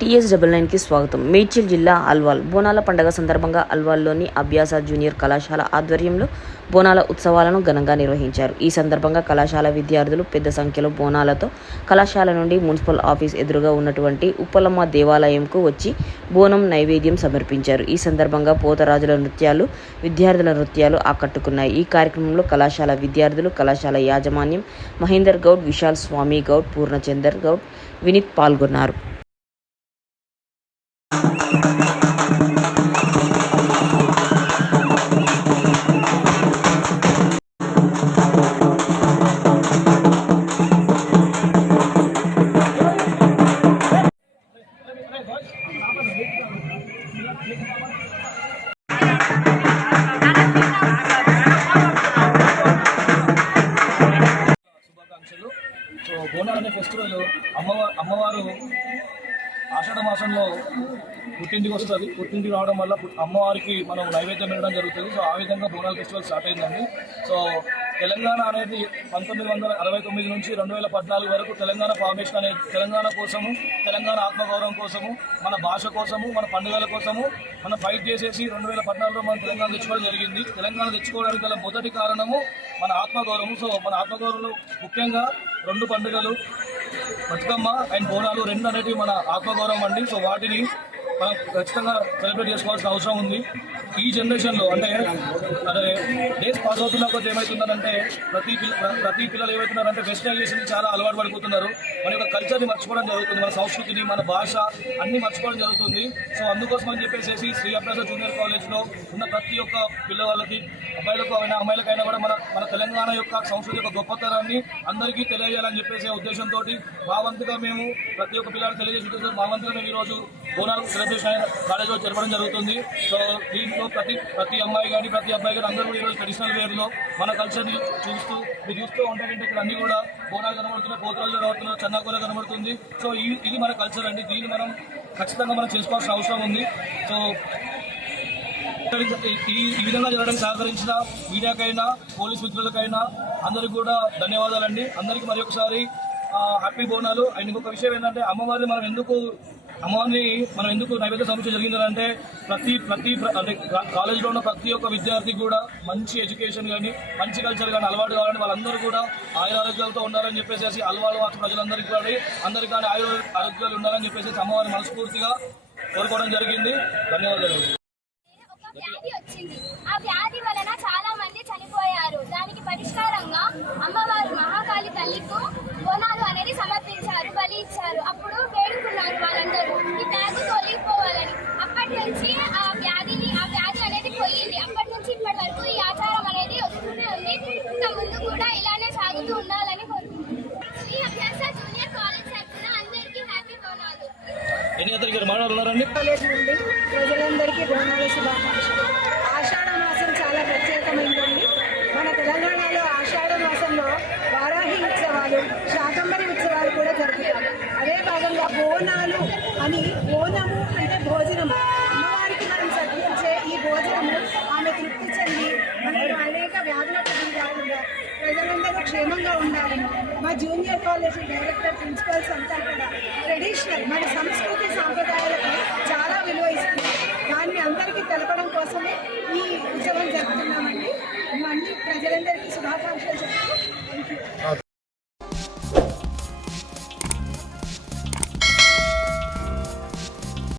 TS double నైన్కి స్వాగతం. మేడ్చల్ జిల్లా అల్వాల్ బోనాల పండగ సందర్భంగా అల్వాల్లోని అభ్యాస జూనియర్ కళాశాల ఆధ్వర్యంలో బోనాల ఉత్సవాలను ఘనంగా నిర్వహించారు. ఈ సందర్భంగా కళాశాల విద్యార్థులు పెద్ద సంఖ్యలో బోనాలతో కళాశాల నుండి మున్సిపల్ ఆఫీస్ ఎదురుగా ఉన్నటువంటి ఉప్పలమ్మ దేవాలయంకు వచ్చి బోనం నైవేద్యం సమర్పించారు. ఈ సందర్భంగా పోతరాజుల నృత్యాలు విద్యార్థుల నృత్యాలు ఆకట్టుకున్నాయి. ఈ కార్యక్రమంలో కళాశాల విద్యార్థులు కళాశాల యాజమాన్యం మహేందర్ గౌడ్ విశాల్ స్వామి గౌడ్ పూర్ణచందర్ గౌడ్ వినీత్ పాల్గొన్నారు. శుభాకాంక్షలు. సో బోనాలు అనే ఫెస్టివల్ అమ్మవారు అమ్మవారు ఆషాఢ మాసంలో పుట్టింటికి వస్తుంది. పుట్టింటికి రావడం వల్ల అమ్మవారికి మనం నైవేద్యం పెట్టడం జరుగుతుంది. సో ఆ విధంగా బోనాల ఫెస్టివల్ స్టార్ట్ అయిందండి. సో తెలంగాణ అనేది పంతొమ్మిది వందల అరవై తొమ్మిది నుంచి రెండు వేల పద్నాలుగు వరకు తెలంగాణ ఫార్మేషన్ అనేది తెలంగాణ కోసము తెలంగాణ ఆత్మగౌరవం కోసము మన భాష కోసము మన పండుగల కోసము మనం ఫైట్ చేసేసి రెండు వేల పద్నాలుగులో మనం తెలంగాణ తెచ్చుకోవడం జరిగింది. తెలంగాణ తెచ్చుకోవడానికి గల మొదటి కారణము మన ఆత్మగౌరవం. సో మన ఆత్మగౌరవంలో ముఖ్యంగా రెండు పండుగలు బతుకమ్మ అండ్ బోనాలు రెండు అనేటివి మన ఆత్మగౌరవం అండి. సో వాటిని మనం ఖచ్చితంగా సెలబ్రేట్ చేసుకోవాల్సిన అవసరం ఉంది. ఈ జనరేషన్లో అంటే అదే డేస్ పాస్ అవుతున్న కొద్ది ఏమవుతుందంటే ప్రతి పిల్ల ప్రతి పిల్లలు ఏమవుతున్నారంటే వెస్టర్నైజేషన్ చాలా అలవాటు పడిపోతున్నారు. మన యొక్క కల్చర్ని మర్చిపోవడం జరుగుతుంది మన సంస్కృతిని మన భాష అన్ని మర్చిపోవడం జరుగుతుంది. సో అందుకోసం అని చెప్పేసి శ్రీ అభ్యాస జూనియర్ కాలేజ్లో ఉన్న ప్రతి ఒక్క పిల్లవాళ్ళకి అబ్బాయిలకు అయినా అమ్మాయిలకైనా కూడా మన మన తెలంగాణ యొక్క సంస్కృతి యొక్క గొప్పతనాన్ని అందరికీ తెలియజేయాలని చెప్పేసి ఉద్దేశంతో మా వంతుగా మేము ప్రతి ఒక్క పిల్లలకు తెలియజేసే ఉద్దేశం మా వంతుగా మేము ఈరోజు బోనాలు సెలబ్రేషన్ కాలేజ్లో జరపడం జరుగుతుంది. సో దీంట్లో ప్రతి ప్రతి అమ్మాయి కానీ ప్రతి అబ్బాయి కానీ అందరూ కూడా ఈరోజు ట్రెడిషనల్ వేర్లో మన కల్చర్ని చూస్తూ మీరు చూస్తూ ఉంటారంటే ఇక్కడ అన్ని కూడా బోనాలు కనబడుతున్నాయి పోతరాలు కనబడుతున్నాయి చెన్నాకోల కనబడుతుంది. సో ఈ ఇది మన కల్చర్ అండి. దీన్ని మనం ఖచ్చితంగా మనం చేసుకోవాల్సిన అవసరం ఉంది. సో ఈ ఈ విధంగా జరగడానికి సహకరించిన మీడియాకైనా పోలీస్ మిత్రులకైనా అందరికీ కూడా ధన్యవాదాలండి. అందరికీ మరి ఒకసారి హ్యాపీ బోనాలు. అండ్ ఇంకొక విషయం ఏంటంటే అమ్మవారిని మనం ఎందుకు అమ్మవారిని మనం ఎందుకు నైవేద్య సమస్య జరిగిందంటే ప్రతి ప్రతి అంటే కాలేజీలో ఉన్న ప్రతి ఒక్క విద్యార్థికి కూడా మంచి ఎడ్యుకేషన్ కానీ మంచి కల్చర్ కానీ అలవాటు కావాలని వాళ్ళందరూ కూడా ఆయుర ఆరోగ్యాలతో ఉండాలని చెప్పేసి అలవాటు వాసు ప్రజలందరికీ కానీ అందరికీ కానీ ఆయుర ఆరోగ్యాలు ఉండాలని చెప్పేసి అమ్మవారిని మనస్ఫూర్తిగా కోరుకోవడం జరిగింది. ధన్యవాదాలు ఒక వ్యాధి వచ్చింది ఆ వ్యాధి వలన చాలా మంది చనిపోయారు దానికి పరిష్కారంగా అమ్మవారు మహాకాళి తల్లికు బోనాలు అనేది సమర్పించారు బలి ఇచ్చారు అప్పుడు వేడుకున్నారు వాళ్ళందరూ ఈ వ్యాధి తొలగిపోవాలని అప్పటి నుంచి ఆ వ్యాధిని ఆ వ్యాధి అనేది పోయింది అప్పటి నుంచి ఇప్పటి వరకు ఈ ఆచారం అనేది వస్తూనే ఉంది ఇంకా ముందు కూడా ఇలానే సాగుతూ ఉండాలని కోరుకుంటున్నాను శ్రీ అభ్యాస జూనియర్ కాలేజ్ తరఫున అందరికీ హ్యాపీ బోనాలు ఎన్ని అతనికి మాట్లాడుతున్నారండి. ప్రజలందరికీ బోనాల శుభాకాంక్షలు ఆషాఢ మాసం చాలా ప్రత్యేకమైనది మన తెలంగాణలో ఆషాఢ మాసంలో వారాహి ఉత్సవాలు శాకంబరి ఉత్సవాలు కూడా జరుపుతారు అదే భాగంగా బోనాలు అని బోనము అంటే భోజనము అమ్మవారికి మనం సర్పించే ఈ భోజనము ఆమె తృప్తి చెంది మనకు అనేక వ్యాధులకు గురి కాకుండా ప్రజలందరూ క్షేమంగా ఉండాలని మా జూనియర్ కాలేజీ డైరెక్టర్ ప్రిన్సిపల్స్ అంతా కూడా ట్రెడిషనల్ మన సంస్కృతి సాంప్రదాయాలకు